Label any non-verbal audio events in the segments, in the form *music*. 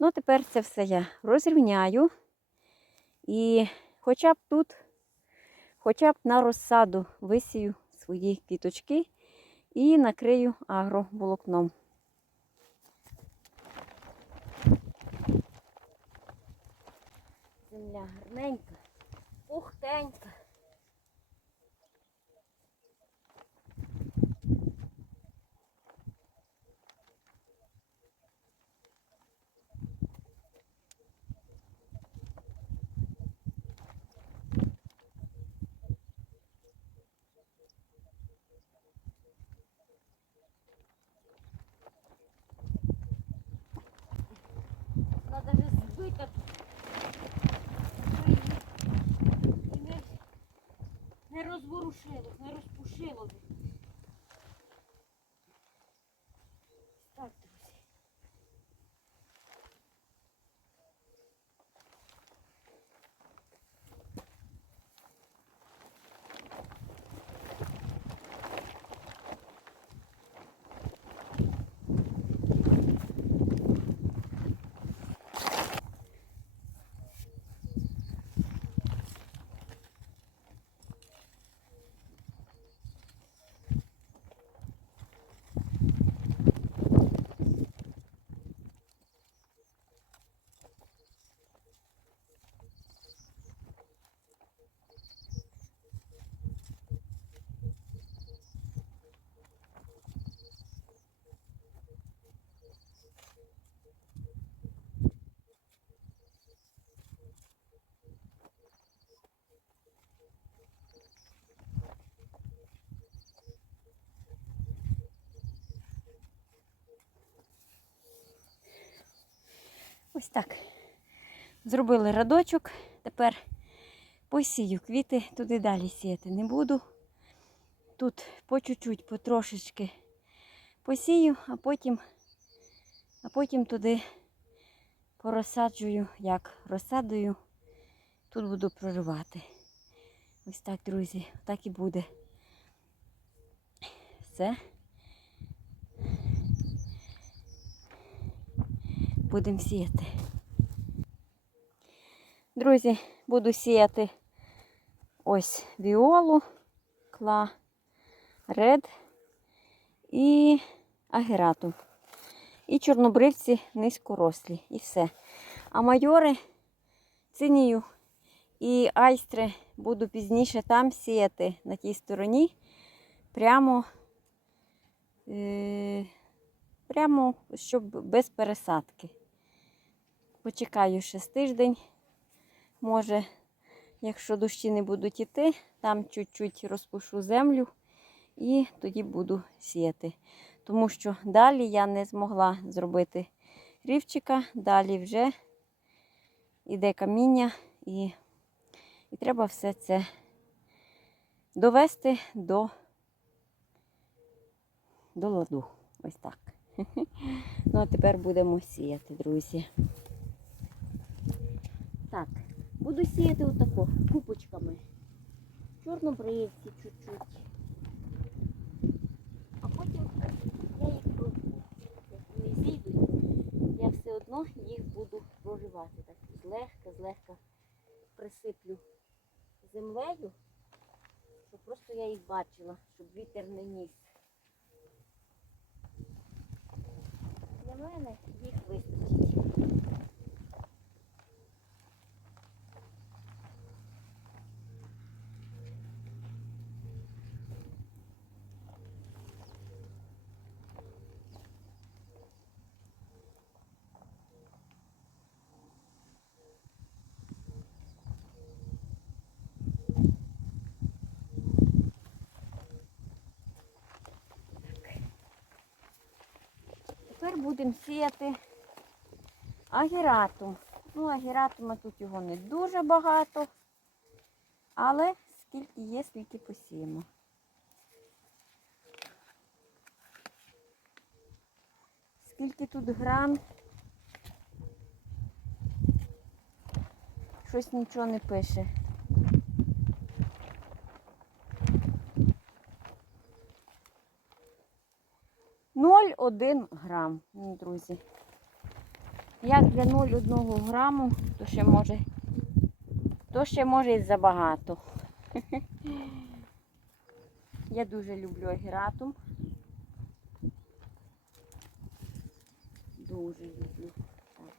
Ну, тепер це все я розрівняю. І хоча б тут, хоча б на розсаду висію свої квіточки і накрию агроволокном. Земля гарненька, пухтенька. Розворушило, не розпушило. Ось так. Зробили радочок. Тепер посію квіти, туди далі сіяти не буду. Тут по чуть-чуть, потрошечки посію, а потім, а потім туди порозсаджую, як розсадую. Тут буду проривати. Ось так, друзі, так і буде. Все. Будемо сіяти. Друзі, буду сіяти ось віолу, кла, ред і агерату. І чорнобривці низькорослі. І все. А майори цинію і айстри буду пізніше там сіяти на тій стороні. Прямо, е, прямо щоб без пересадки. Почекаю ще з тиждень. Може, якщо дощі не будуть іти, там чуть-чуть розпушу землю і тоді буду сіяти. Тому що далі я не змогла зробити рівчика, далі вже іде каміння і, і треба все це довести до, до ладу. Ось так. *laughs* Ну, а тепер будемо сіяти, друзі. Так, буду сіяти отако, купочками. Чорнобривці чуть-чуть. А потім я їх прорву. Як зійдуть, я все одно їх буду проривати. Так злегка, злегка присиплю землею, щоб просто я їх бачила, щоб вітер не ніс. Для мене їх вистачить. Будемо сіяти агератум. Ну, агератума тут його не дуже багато, але скільки є, стільки посіємо. Скільки тут грам? Щось нічого не пише. Ноль один грам, друзі. Як для 0,1 граму, то ще може, то ще може і забагато. *laughs* Я дуже люблю агератум. Дуже люблю. Так.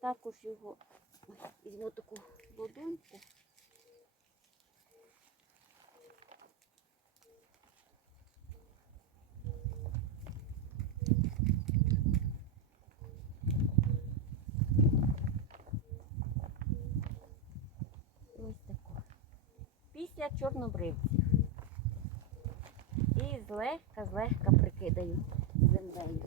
Також його візьму таку ладоньку. Ось таку. Після чорнобривців. І злегка, злегка прикидаю землею.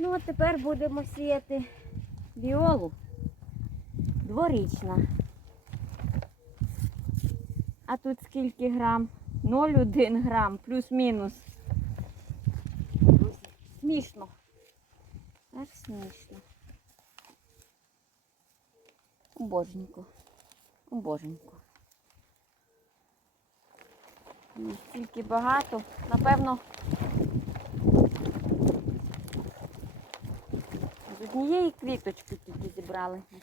Ну, а тепер будемо сіяти віолу. Дворічна. А тут скільки грам? 0,1 грам, плюс-мінус. Смішно. Аж смішно. Боженько. Боженько. Стільки багато. Напевно, однієї квіточки тільки зібрали на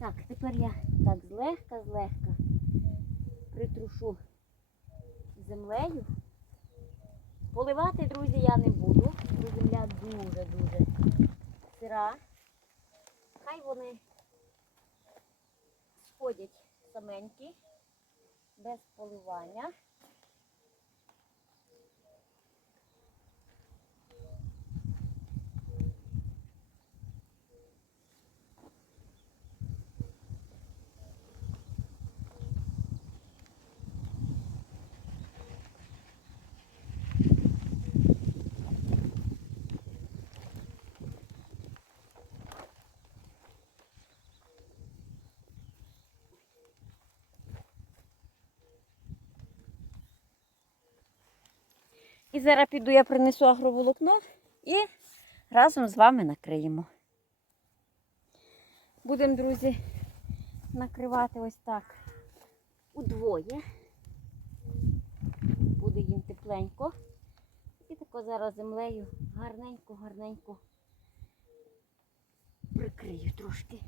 Так, тепер я так злегка, злегка притрушу землею. Поливати, друзі, я не буду, бо земля дуже-дуже сира. Хай вони сходять саменькі, без поливання. І зараз піду, я принесу агроволокно і разом з вами накриємо. Будемо, друзі, накривати ось так удвоє. Буде їм тепленько. І тако зараз землею гарненько-гарненько прикрию трошки.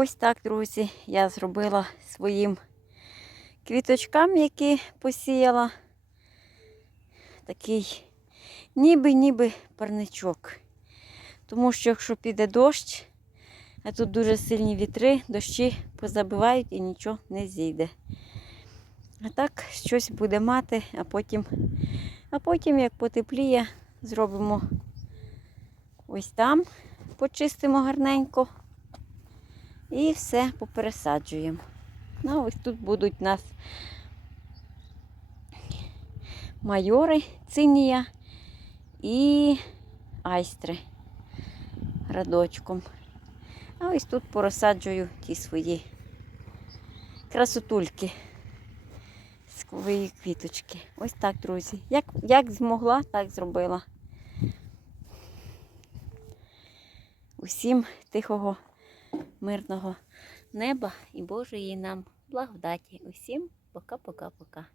Ось так, друзі, я зробила своїм квіточкам, які посіяла. Такий ніби-ніби парничок. Тому що якщо піде дощ, а тут дуже сильні вітри, дощі позабивають і нічого не зійде. А так щось буде мати, а потім, а потім як потепліє, зробимо ось там, почистимо гарненько і все попересаджуємо. Ну, ось тут будуть у нас майори цинія і айстри радочком. А ось тут порозсаджую ті свої красотульки, свої квіточки. Ось так, друзі. Як, як змогла, так зробила. Усім тихого, мирного неба і Божої нам благодаті. Усім пока-пока-пока.